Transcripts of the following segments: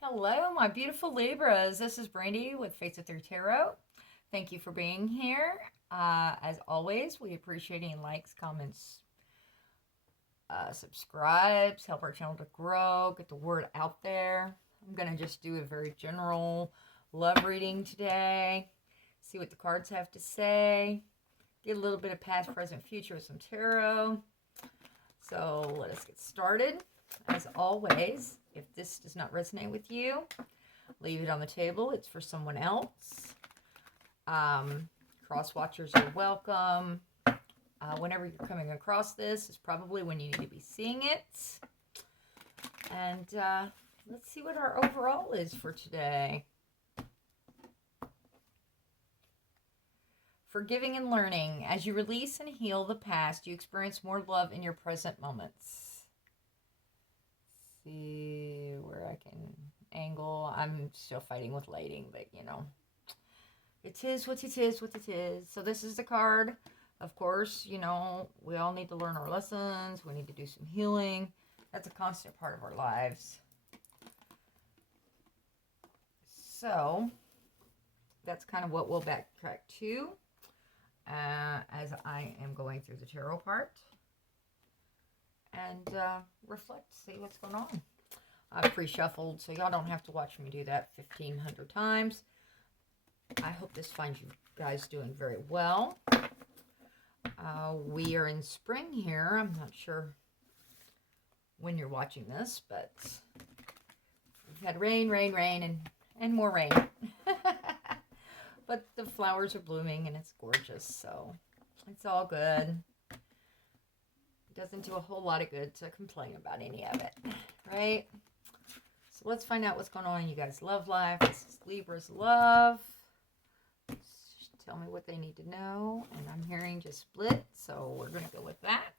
Hello, my beautiful Libras. This is Brandy with Fates of Three Tarot. Thank you for being here. As always, we appreciate any likes, comments, subscribes, help our channel to grow, get the word out there. I'm going to just do a very general love reading today, see what the cards have to say, get a little bit of past, present, future with some tarot. So let us get started. As always, if this does not resonate with you, leave it on the table. It's for someone else. Cross watchers are welcome. Whenever you're coming across this is probably when you need to be seeing it. And let's see what our overall is for today. Forgiving and learning. As you release and heal the past, you experience more love in your present moments. See where I can angle. I'm still fighting with lighting, but you know, it is what it is, what it is. So this is the card. Of course, you know, we all need to learn our lessons. We need to do some healing. That's a constant part of our lives. So that's kind of what we'll backtrack to as I am going through the tarot part. And reflect, see what's going on. I've pre-shuffled, so y'all don't have to watch me do that 1,500 times. I hope this finds you guys doing very well. We are in spring here. I'm not sure when you're watching this, but we've had rain, and more rain. But the flowers are blooming, and it's gorgeous, so it's all good. Doesn't do a whole lot of good to complain about any of it, right? So let's find out what's going on in you guys' love life. This is Libra's love. Just tell me what they need to know. And I'm hearing just split, so we're going to go with that.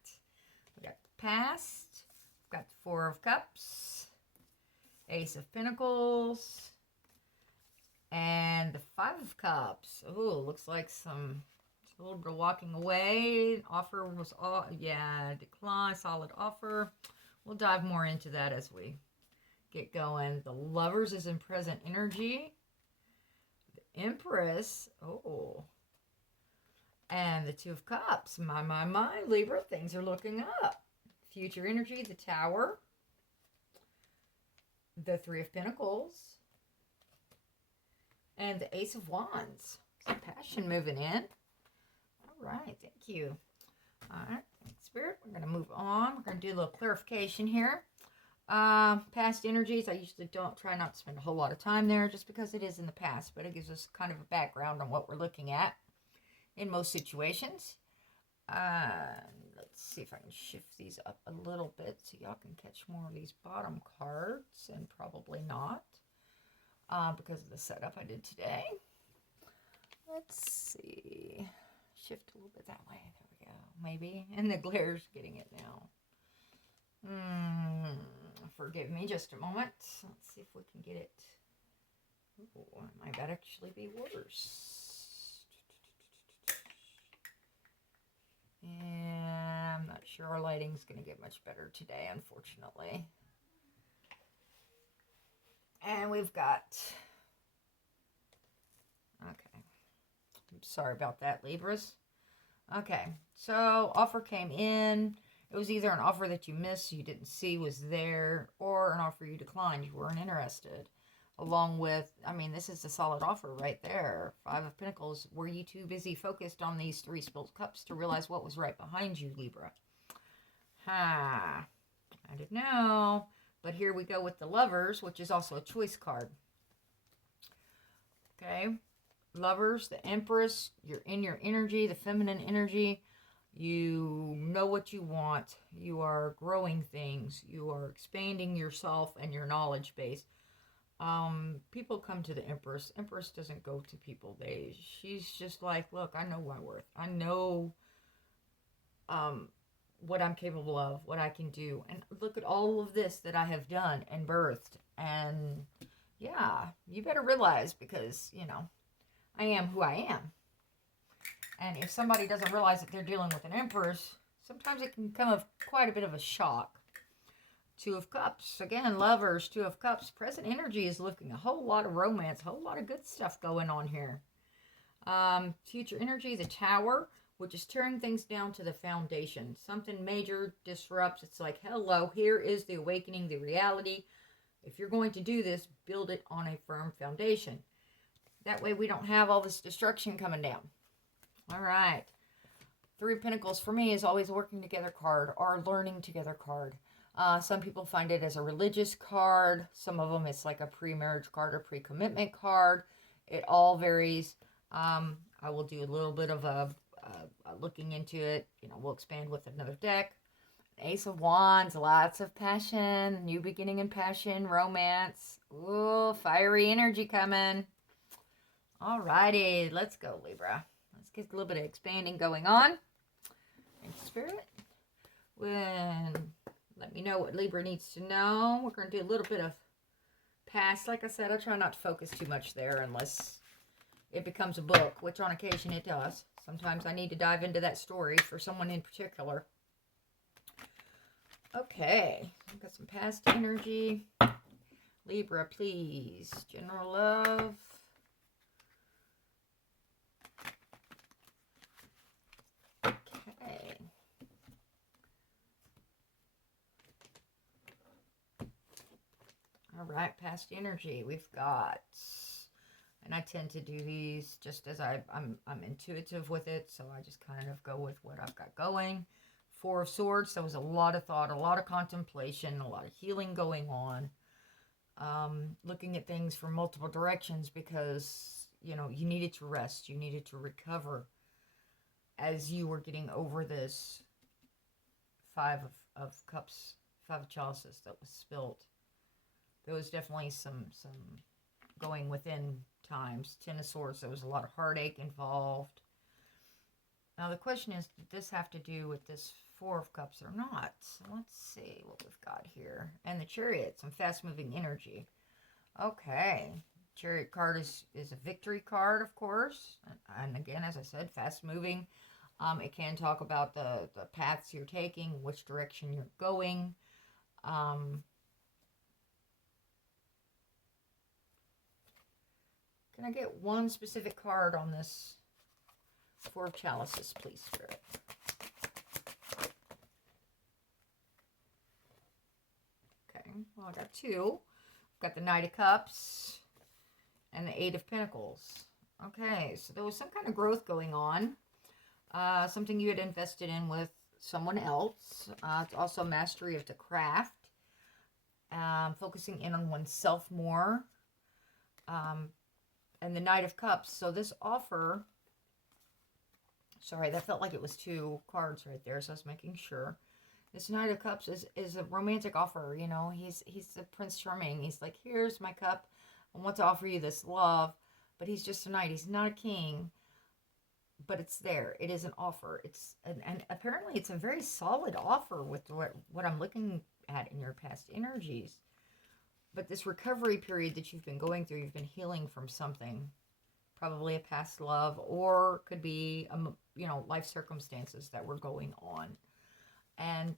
We got the past. We've got the Four of Cups. Ace of Pentacles. And the Five of Cups. Oh, looks like a little bit of walking away. Offer was all, decline, solid offer. We'll dive more into that as we get going. The Lovers is in present energy. The Empress, and the Two of Cups. My, Libra, things are looking up. Future energy, the Tower. The Three of Pentacles. And the Ace of Wands. Some passion moving in. All right, thank you. All right, Spirit, we're going to move on. We're going to do a little clarification here. Past energies, I usually don't try not to spend a whole lot of time there just because it is in the past, but it gives us kind of a background on what we're looking at in most situations. Let's see if I can shift these up a little bit so y'all can catch more of these bottom cards, and probably not because of the setup I did today. Let's see. Shift a little bit that way. There we go. Maybe. And the glare's getting it now. Forgive me just a moment. Let's see if we can get it. Ooh, it might actually be worse. Yeah, I'm not sure our lighting's going to get much better today, unfortunately. And we've got... Okay. I'm sorry about that, Libras. Okay, so offer came in. It was either an offer that you missed, you didn't see was there, or an offer you declined, you weren't interested. Along with, I mean, this is a solid offer right there. Five of Pentacles. Were you too busy focused on these three spilled cups to realize what was right behind you, Libra? I didn't know. But here we go with the Lovers, which is also a choice card. Okay. Lovers, the Empress, you're in your energy, the feminine energy. You know what you want. You are growing things. You are expanding yourself and your knowledge base. People come to the Empress. Empress doesn't go to people. She's just like, look, I know my worth. I know what I'm capable of, what I can do. And look at all of this that I have done and birthed. And yeah, you better realize, because, you know, I am who I am. And if somebody doesn't realize that they're dealing with an Empress, sometimes it can come of quite a bit of a shock Two of Cups. Again, lovers, Two of Cups. Present energy is looking a whole lot of romance, a whole lot of good stuff going on here. Future energy, the Tower, which is tearing things down to the foundation. Something major disrupts. It's like, hello, here is the awakening, the reality. If you're going to do this, build it on a firm foundation. That way we don't have all this destruction coming down. All right. Three of Pentacles for me is always a working together card or learning together card. Some people find it as a religious card. Some of them it's like a pre-marriage card or pre-commitment card. It all varies. I will do a little bit of a looking into it. We'll expand with another deck. Ace of Wands, lots of passion, new beginning and passion, romance. Ooh, fiery energy coming. Alrighty, let's go, Libra. Let's get a little bit of expanding going on. In Spirit. Let me know what Libra needs to know. We're going to do a little bit of past. Like I said, I try not to focus too much there unless it becomes a book, which on occasion it does. Sometimes I need to dive into that story for someone in particular. Okay, I've got some past energy. Libra, please. General love. Okay. All right, past energy. We've got, and I tend to do these just as I'm intuitive with it, so I just kind of go with what I've got going. Four of Swords. There was a lot of thought, a lot of contemplation, a lot of healing going on. Looking at things from multiple directions because, you needed to rest. You needed to recover as you were getting over this Five of Cups, Five of Chalices that was spilled. There was definitely some going within times. Ten of Swords, there was a lot of heartache involved. Now the question is, did this have to do with this Four of Cups or not? So let's see what we've got here. And the Chariot, some fast-moving energy. Okay. Chariot card is a victory card, of course. And again, as I said, fast-moving. It can talk about the paths you're taking, which direction you're going. Can I get one specific card on this Four of Chalices, please, Spirit? Okay, well, I got two. Got the Knight of Cups and the Eight of Pentacles. Okay, so there was some kind of growth going on. Something you had invested in with someone else. It's also mastery of the craft. Focusing in on oneself more. And the Knight of Cups. So this offer... Sorry, that felt like it was two cards right there, so I was making sure. This Knight of Cups is a romantic offer, He's the Prince Charming. He's like, here's my cup. I want to offer you this love. But he's just a knight. He's not a king. But it's there. It is an offer. And apparently it's a very solid offer with what I'm looking at in your past energies. But this recovery period that you've been going through, you've been healing from something. Probably a past love, or could be, life circumstances that were going on. And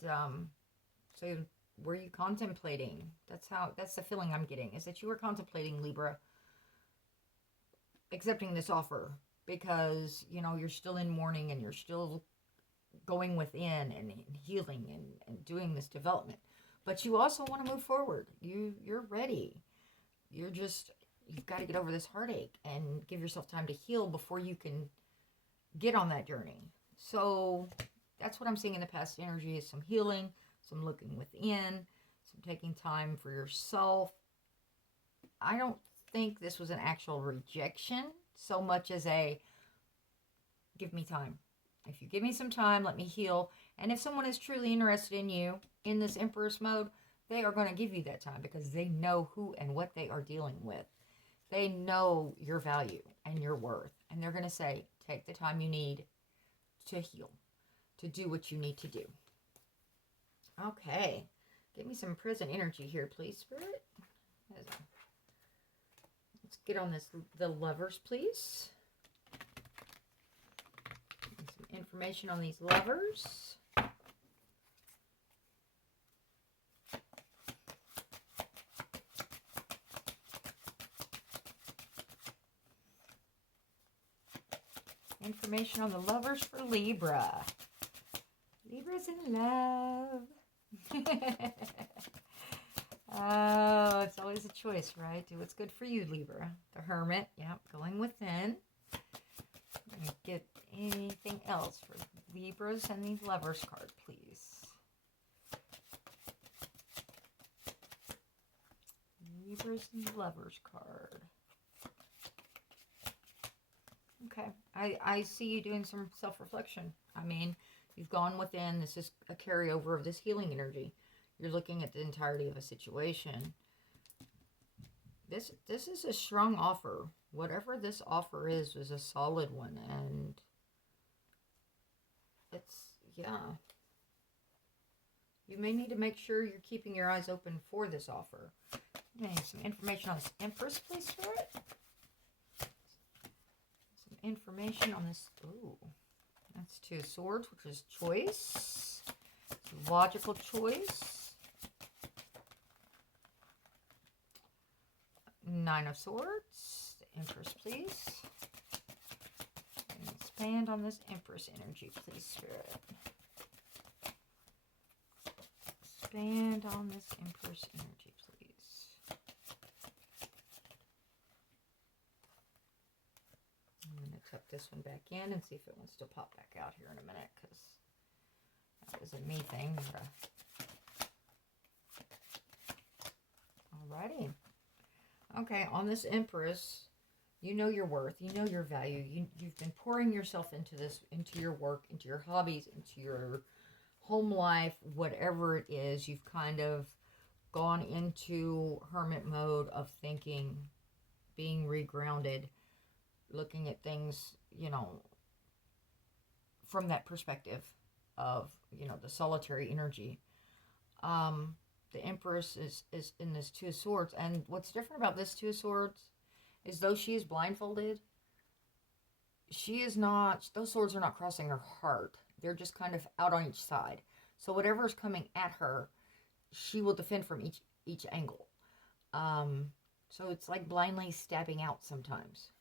so were you contemplating? That's the feeling I'm getting, is that you were contemplating, Libra, accepting this offer. Because, you're still in mourning and you're still going within and healing and doing this development. But you also want to move forward. You're ready. You've got to get over this heartache and give yourself time to heal before you can get on that journey. So that's what I'm seeing in the past energy is some healing, some looking within, some taking time for yourself. I don't think this was an actual rejection so much as a give me time. If you give me some time, let me heal. And if someone is truly interested in you in this Empress mode, they are going to give you that time because they know who and what they are dealing with. They know your value and your worth. And they're going to say, take the time you need to heal, to do what you need to do. Okay. Give me some present energy here, please, Spirit. Let's get on the Lovers, please. Some information on these Lovers. information on the lovers for Libra. Libra's in love. Oh, it's always a choice, right? Do what's good for you, Libra. The Hermit, yep, going within. Get anything else for Libras and the Lovers card, please. Libras and the Lovers card. Okay, I see you doing some self-reflection. I mean, you've gone within. This is a carryover of this healing energy. You're looking at the entirety of a situation. This is a strong offer. Whatever this offer is a solid one, and it's, yeah. You may need to make sure you're keeping your eyes open for this offer. I need some information on this Empress, please, Spirit. Some information on this. Ooh, that's 2 of Swords, which is choice. It's a logical choice. 9 of Swords. The Empress, please. And expand on this Empress energy, please, Spirit. Expand on this Empress energy, please. I'm going to tuck this one back in and see if it wants to pop back out here in a minute, because that was a me thing. Alrighty. Okay, on this Empress, you know your worth, you know your value. You've been pouring yourself into this, into your work, into your hobbies, into your home life, whatever it is. You've kind of gone into hermit mode of thinking, being regrounded, looking at things, you know, from that perspective of, you know, the solitary energy. The Empress is in this 2 of Swords. And what's different about this 2 of Swords is, though she is blindfolded, she is not, those swords are not crossing her heart. They're just kind of out on each side. So whatever is coming at her, she will defend from each angle. So it's like blindly stabbing out sometimes.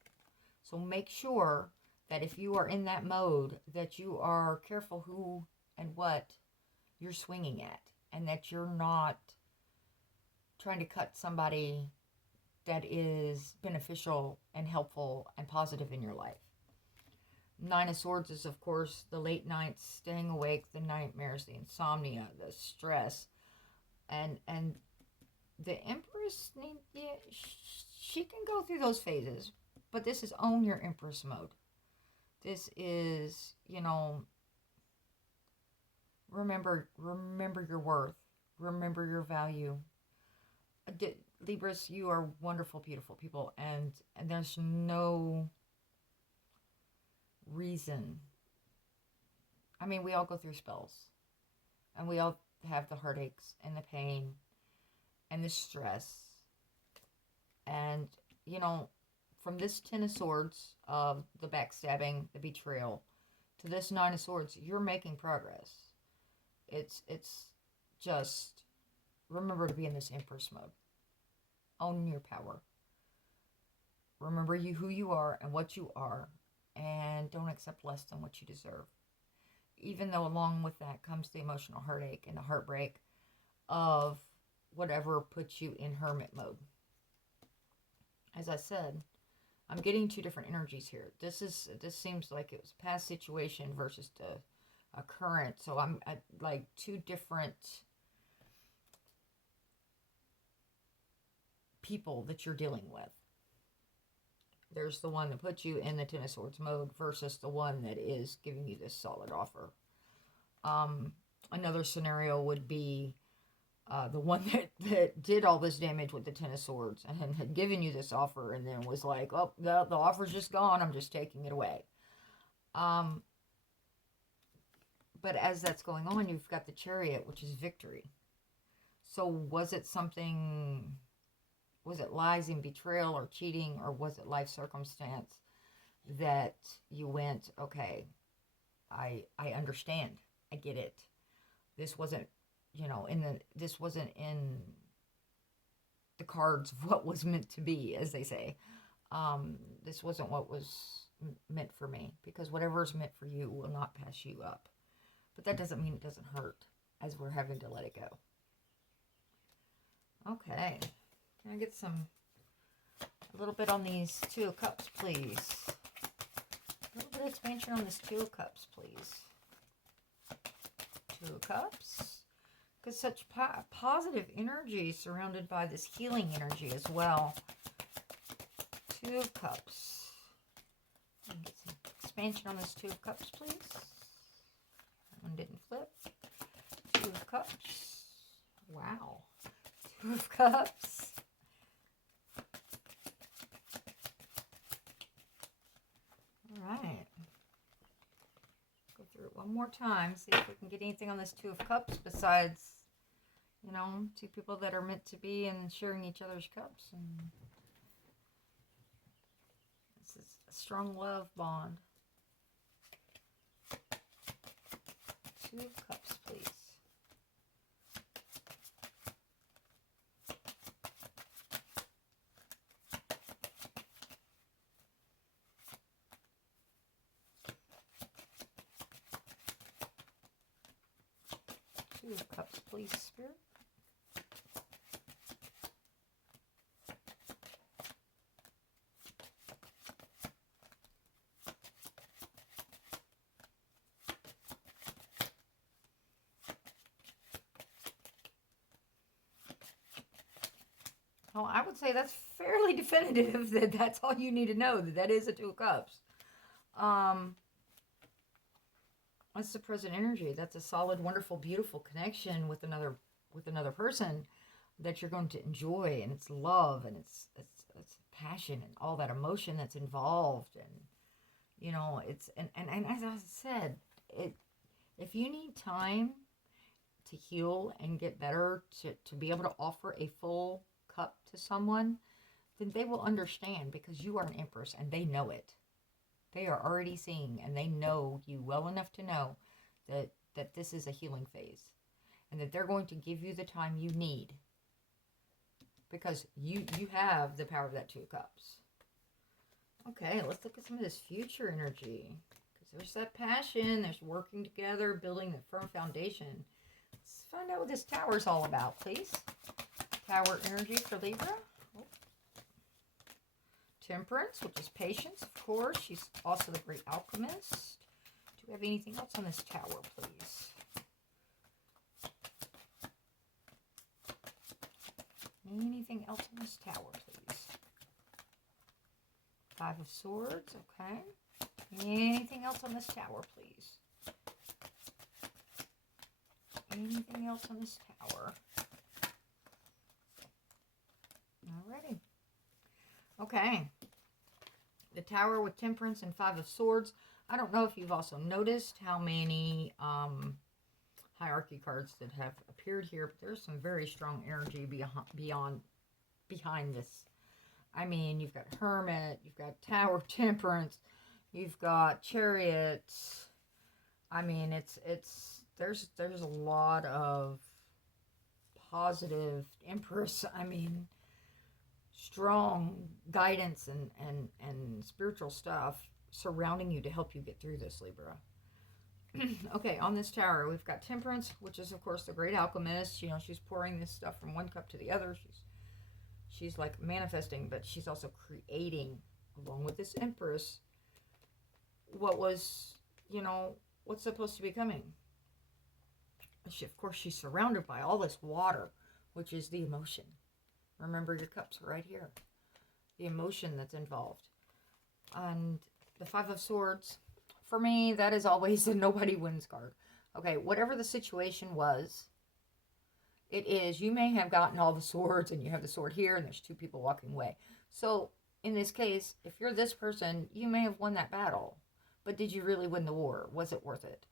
So make sure that if you are in that mode, that you are careful who and what you're swinging at. And that you're not trying to cut somebody that is beneficial and helpful and positive in your life. 9 of Swords is, of course, the late nights, staying awake, the nightmares, the insomnia, the stress. And the Empress, yeah, she can go through those phases. But this is own your Empress mode. This is, you know, remember your worth. Remember your value. Libras, you are wonderful, beautiful people, and there's no reason. I mean, we all go through spells, and we all have the heartaches and the pain and the stress. And, you know, from this 10 of Swords of the backstabbing, the betrayal, to this 9 of Swords, you're making progress. It's just, remember to be in this Empress mode. Own your power. Remember who you are and what you are, and don't accept less than what you deserve. Even though along with that comes the emotional heartache and the heartbreak of whatever puts you in hermit mode. As I said, I'm getting 2 different energies here. This seems like it was a past situation versus a current. So I'm at like 2 different people that you're dealing with. There's the one that puts you in the 10 of Swords mode versus the one that is giving you this solid offer. Another scenario would be the one that did all this damage with the 10 of Swords and had given you this offer and then was like, oh, the offer's just gone. I'm just taking it away. But as that's going on, you've got the Chariot, which is victory. So was it lies and betrayal or cheating, or was it life circumstance that you went, okay, I understand. I get it. This wasn't, you know, this wasn't in the cards of what was meant to be, as they say. This wasn't what was meant for me, because whatever is meant for you will not pass you up. But that doesn't mean it doesn't hurt as we're having to let it go. Okay. Can I get a little bit on these Two of Cups, please? A little bit of expansion on this Two of Cups, please. Two of Cups. Because such positive energy surrounded by this healing energy as well. Two of Cups. Get some expansion on this Two of Cups, please. That one didn't flip. Two of Cups. Wow. Two of Cups. All right. Go through it one more time. See if we can get anything on this Two of Cups besides, you know, two people that are meant to be and sharing each other's cups. And this is a strong love bond. Two of Cups, please. Two of Cups, please, Spirit. Well, I would say that's fairly definitive that that's all you need to know, that that is a Two of Cups. That's the present energy. That's a solid, wonderful, beautiful connection with another person that you're going to enjoy, and it's love, and it's passion, and all that emotion that's involved, and you know, it's and as I said, if you need time to heal and get better, to be able to offer a full cup to someone, then they will understand, because you are an Empress and they know it. They are already seeing, and they know you well enough to know that this is a healing phase, and that they're going to give you the time you need, because you have the power of that Two of Cups. Okay, let's look at some of this future energy, because there's that passion, there's working together, building the firm foundation. Let's find out what this Tower is all about, please. Tower energy for Libra. Oh. Temperance, which is patience, of course. She's also the great alchemist. Do we have anything else on this Tower, please? Anything else on this Tower, please? Five of Swords, okay. Anything else on this Tower, please? Anything else on this Tower? Alrighty. Okay. The Tower with Temperance and Five of Swords. I don't know if you've also noticed how many hierarchy cards that have appeared here, but there's some very strong energy behind this. I mean, you've got Hermit, you've got Tower of Temperance, you've got Chariot. I mean, there's a lot of positive Empress. I mean, strong guidance and spiritual stuff surrounding you to help you get through this, Libra. Okay, on this Tower, we've got Temperance, which is, of course, the great alchemist. You know, she's pouring this stuff from one cup to the other. She's like manifesting, but she's also creating, along with this Empress, what was, you know, what's supposed to be coming. Of course, she's surrounded by all this water, which is the emotion. Remember, your cups are right here. The emotion that's involved. And the Five of Swords, for me, that is always a nobody wins card. Okay, whatever the situation was, it is, you may have gotten all the swords, and you have the sword here, and there's two people walking away. So, in this case, if you're this person, you may have won that battle. But did you really win the war? Was it worth it?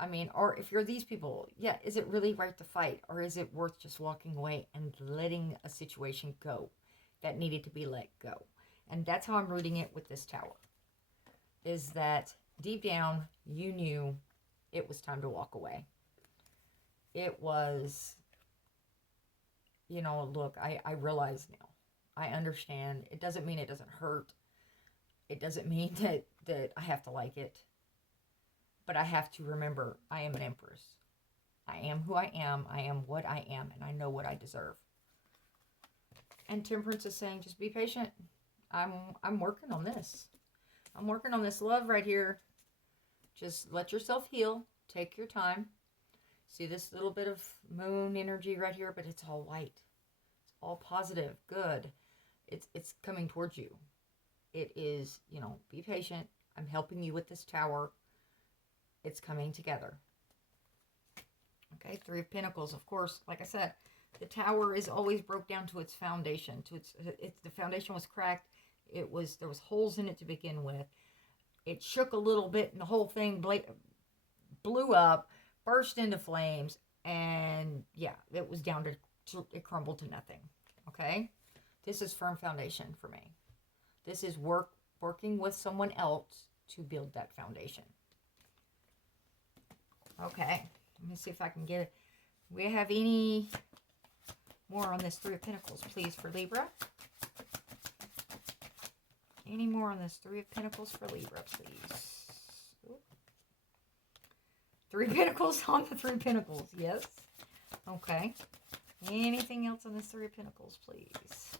I mean, or if you're these people, yeah, is it really right to fight? Or is it worth just walking away and letting a situation go that needed to be let go? And that's how I'm reading it with this Tower. Is that deep down, you knew it was time to walk away. It was, you know, look, I realize now. I understand. It doesn't mean it doesn't hurt. It doesn't mean that I have to like it. But I have to remember I am an Empress. I am who I am what I am, and I know what I deserve. And Temperance is saying, just be patient. I'm working on this. I'm working on this love right here. Just let yourself heal. Take your time. See this little bit of moon energy right here, but it's all white. It's all positive, good. It's coming towards you. It is, be patient. I'm helping you with this tower. It's coming together. Okay, Three of Pentacles. Of course, like I said, the tower is always broke down to its foundation. The foundation was cracked. There was holes in it to begin with. It shook a little bit, and the whole thing blew up, burst into flames, and yeah, it was down to it crumbled to nothing. Okay, this is firm foundation for me. This is working with someone else to build that foundation. Okay, let me see if I can get it. We have any more on this Three of Pentacles, please, for Libra? Any more on this Three of Pentacles for Libra, please? Ooh. Three Pentacles on the Three Pentacles, yes. Okay. Anything else on this Three of Pentacles, please?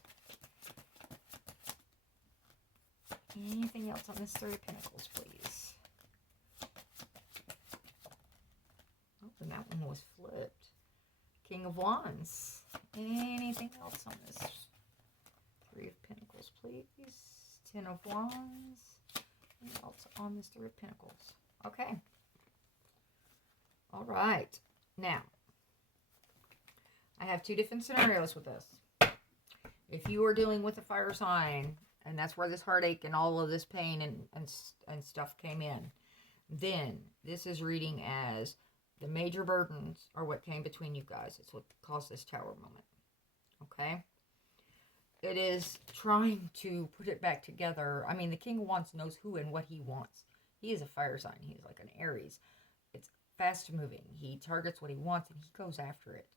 Anything else on this Three of Pentacles, please? Oh, and that one was flipped. King of Wands. Anything else on this Three of Pentacles, please? Ten of Wands. Anything else on this Three of Pentacles? Okay. All right. Now, I have two different scenarios with this. If you are dealing with a fire sign, and that's where this heartache and all of this pain and stuff came in, then this is reading as the major burdens are what came between you guys. It's what caused this tower moment. Okay? It is trying to put it back together. I mean, the King of Wands knows who and what he wants. He is a fire sign. He's like an Aries. It's fast moving. He targets what he wants and he goes after it.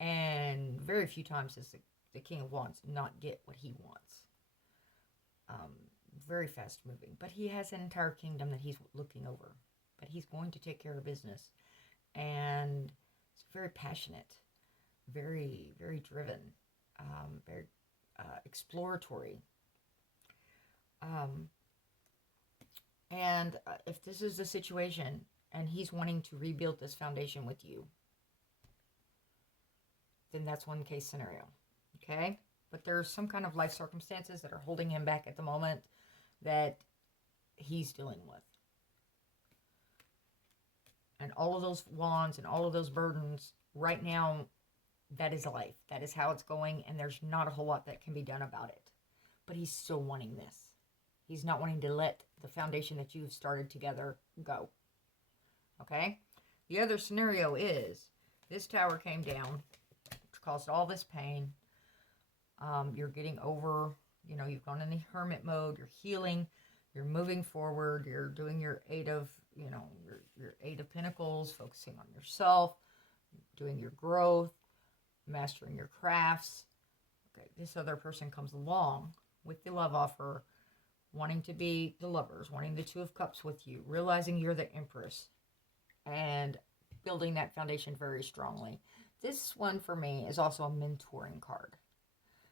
And very few times does the King of Wands not get what he wants. Very fast moving. But he has an entire kingdom that he's looking over. But he's going to take care of business. And it's very passionate. Very, very driven. Very exploratory. And if this is the situation and he's wanting to rebuild this foundation with you, then that's one case scenario. Okay? But there's some kind of life circumstances that are holding him back at the moment that he's dealing with. And all of those wands and all of those burdens, right now, that is life. That is how it's going, and there's not a whole lot that can be done about it. But he's still wanting this. He's not wanting to let the foundation that you've started together go. Okay? The other scenario is, this tower came down, which caused all this pain. You're getting over, you've gone in the hermit mode, you're healing, you're moving forward, you're doing your Eight of, your Eight of Pentacles, focusing on yourself, doing your growth, mastering your crafts. Okay, this other person comes along with the love offer, wanting to be the lovers, wanting the Two of Cups with you, realizing you're the Empress, and building that foundation very strongly. This one for me is also a mentoring card.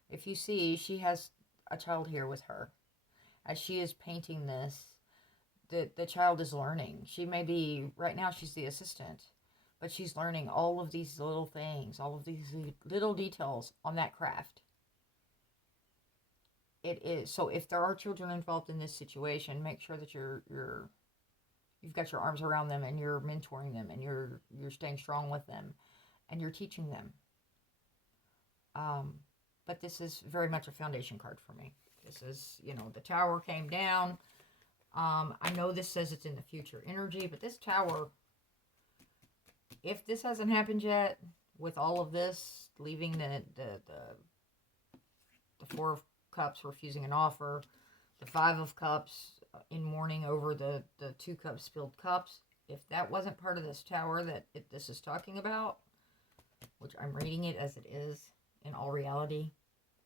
If you see, she has a child here with her. As she is painting this, the child is learning. She may be, right now she's the assistant, but she's learning all of these little things, all of these little details on that craft. It is, so if there are children involved in this situation, make sure that you've got your arms around them and you're mentoring them and you're staying strong with them and you're teaching them. But this is very much a foundation card for me. This is, the tower came down. I know this says it's in the future energy, but this tower, if this hasn't happened yet, with all of this, leaving the Four of Cups, refusing an offer, the Five of Cups, in mourning over the Two Cups spilled cups, if that wasn't part of this tower that this is talking about, which I'm reading it as it is, in all reality,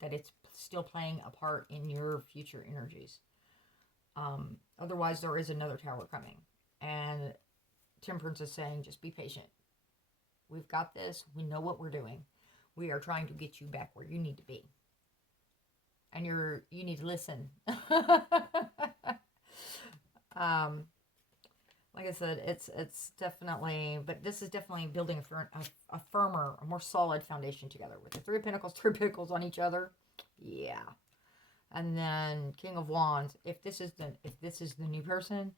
that it's still playing a part in your future energies. Otherwise, there is another tower coming. And Temperance is saying, just be patient. We've got this. We know what we're doing. We are trying to get you back where you need to be. And you need to listen. Like I said, it's definitely, but this is definitely building a firmer, a more solid foundation together with the Three of Pentacles on each other. Yeah. And then King of Wands. If this is the new person,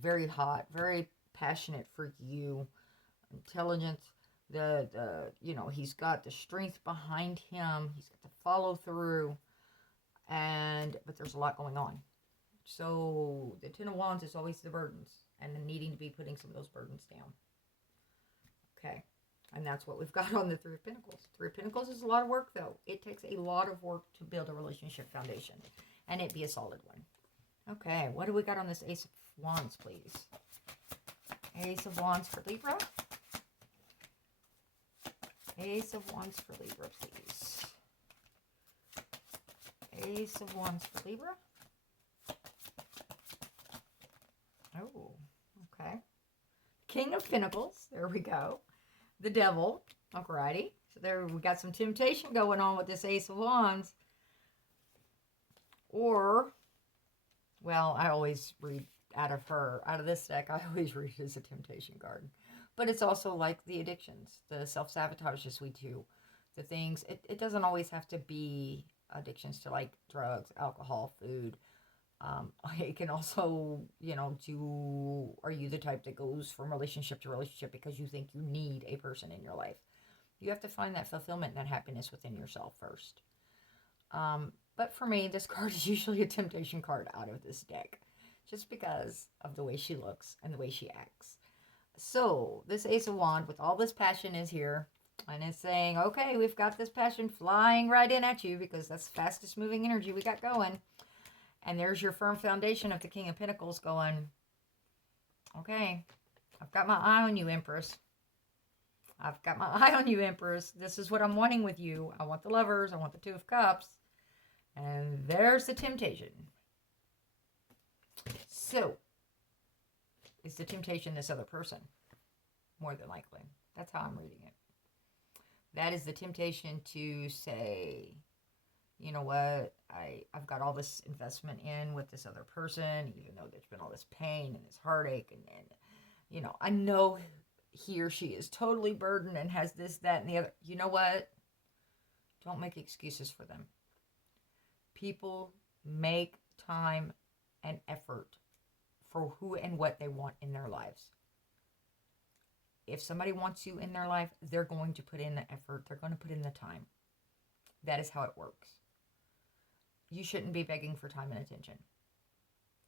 very hot, very passionate for you, intelligent. He's got the strength behind him. He's got the follow through, but there's a lot going on. So the Ten of Wands is always the burdens, and needing to be putting some of those burdens down. Okay. And that's what we've got on the Three of Pentacles. Three of Pentacles is a lot of work, though. It takes a lot of work to build a relationship foundation, and it be a solid one. Okay, what do we got on this Ace of Wands, please? Ace of Wands for Libra. Ace of Wands for Libra, please. Ace of Wands for Libra. Oh, okay. King of Pentacles. There we go. The Devil. Alrighty. So there we got some temptation going on with this Ace of Wands. Or, well, I always read out of this deck, I always read it as a temptation card. But it's also like the addictions, the self-sabotages we do, the things. It doesn't always have to be addictions to like drugs, alcohol, food. It can also, are you the type that goes from relationship to relationship because you think you need a person in your life? You have to find that fulfillment and that happiness within yourself first. But for me, this card is usually a temptation card out of this deck, just because of the way she looks and the way she acts. So this Ace of Wands with all this passion is here, and it's saying, okay, we've got this passion flying right in at you because that's the fastest moving energy we got going. And there's your firm foundation of the King of Pentacles going, okay, I've got my eye on you, Empress. I've got my eye on you, Empress. This is what I'm wanting with you. I want the Lovers. I want the Two of Cups. And there's the temptation. So, is the temptation this other person? More than likely. That's how I'm reading it. That is the temptation to say, you know what, I've got all this investment in with this other person, even though there's been all this pain and this heartache, and I know he or she is totally burdened and has this, that, and the other. You know what? Don't make excuses for them. People make time and effort for who and what they want in their lives. If somebody wants you in their life, they're going to put in the effort. They're going to put in the time. That is how it works. You shouldn't be begging for time and attention.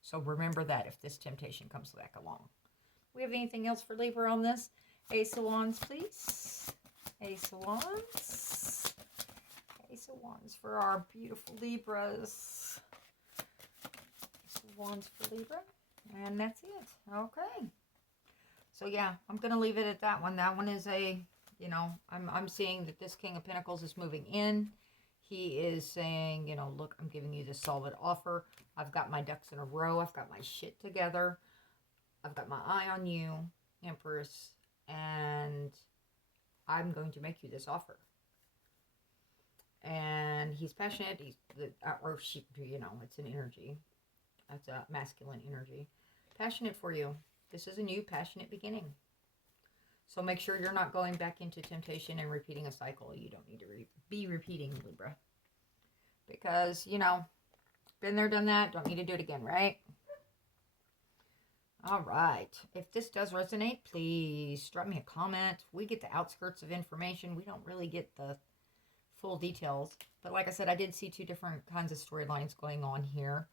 So remember that if this temptation comes back along. We have anything else for Libra on this? Ace of Wands, please. Ace of Wands. Ace of Wands for our beautiful Libras. Ace of Wands for Libra. And that's it. Okay. So yeah, I'm going to leave it at that one. That one is I'm seeing that this King of Pentacles is moving in. He is saying, look, I'm giving you this solid offer. I've got my ducks in a row. I've got my shit together. I've got my eye on you, Empress, and I'm going to make you this offer. And he's passionate. It's an energy. That's a masculine energy. Passionate for you. This is a new passionate beginning. So make sure you're not going back into temptation and repeating a cycle. You don't need to be repeating, Libra. Because, been there, done that. Don't need to do it again, right? All right. If this does resonate, please drop me a comment. We get the outskirts of information. We don't really get the full details. But like I said, I did see two different kinds of storylines going on here.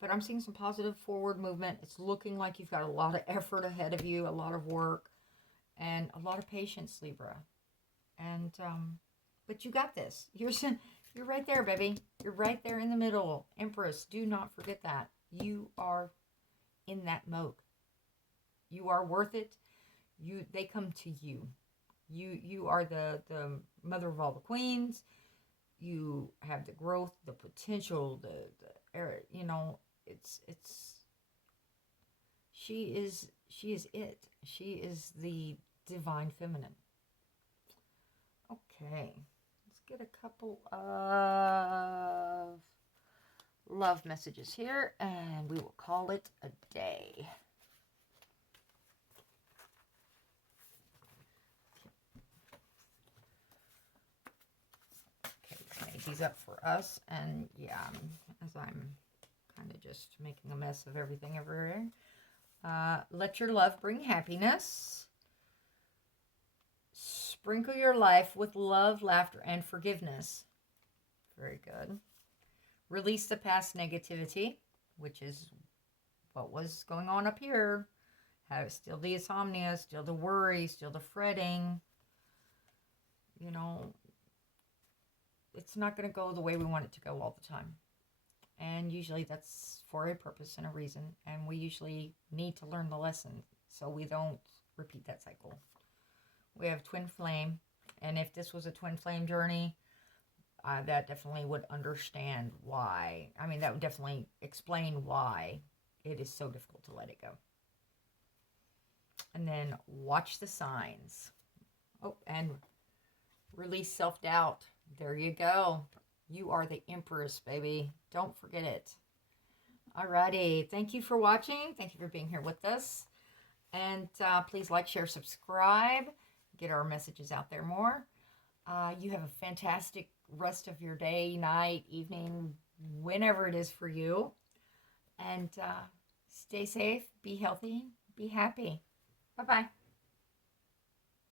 But I'm seeing some positive forward movement. It's looking like you've got a lot of effort ahead of you, a lot of work, and a lot of patience, Libra. And, but you got this. You're right there, baby. You're right there in the middle. Empress, do not forget that. You are in that mode. You are worth it. They come to you. You are the mother of all the queens. You have the growth, the potential, you know, she is it. She is the divine feminine. Okay, let's get a couple of love messages here, and we will call it a day. Okay, let's make these up for us, and yeah, as I'm kind of just making a mess of everything everywhere. Let your love bring happiness. Sprinkle your life with love, laughter, and forgiveness. Very good. Release the past negativity, which is what was going on up here. Still the insomnia, still the worry, still the fretting. You know, it's not going to go the way we want it to go all the time. And usually that's for a purpose and a reason. And we usually need to learn the lesson so we don't repeat that cycle. We have twin flame. And if this was a twin flame journey, that definitely would understand why. I mean, that would definitely explain why it is so difficult to let it go. And then watch the signs. Oh, and release self-doubt. There you go. You are the Empress, baby. Don't forget it. Alrighty. Thank you for watching. Thank you for being here with us. And please like, share, subscribe. Get our messages out there more. You have a fantastic rest of your day, night, evening, whenever it is for you. And stay safe, be healthy, be happy. Bye-bye.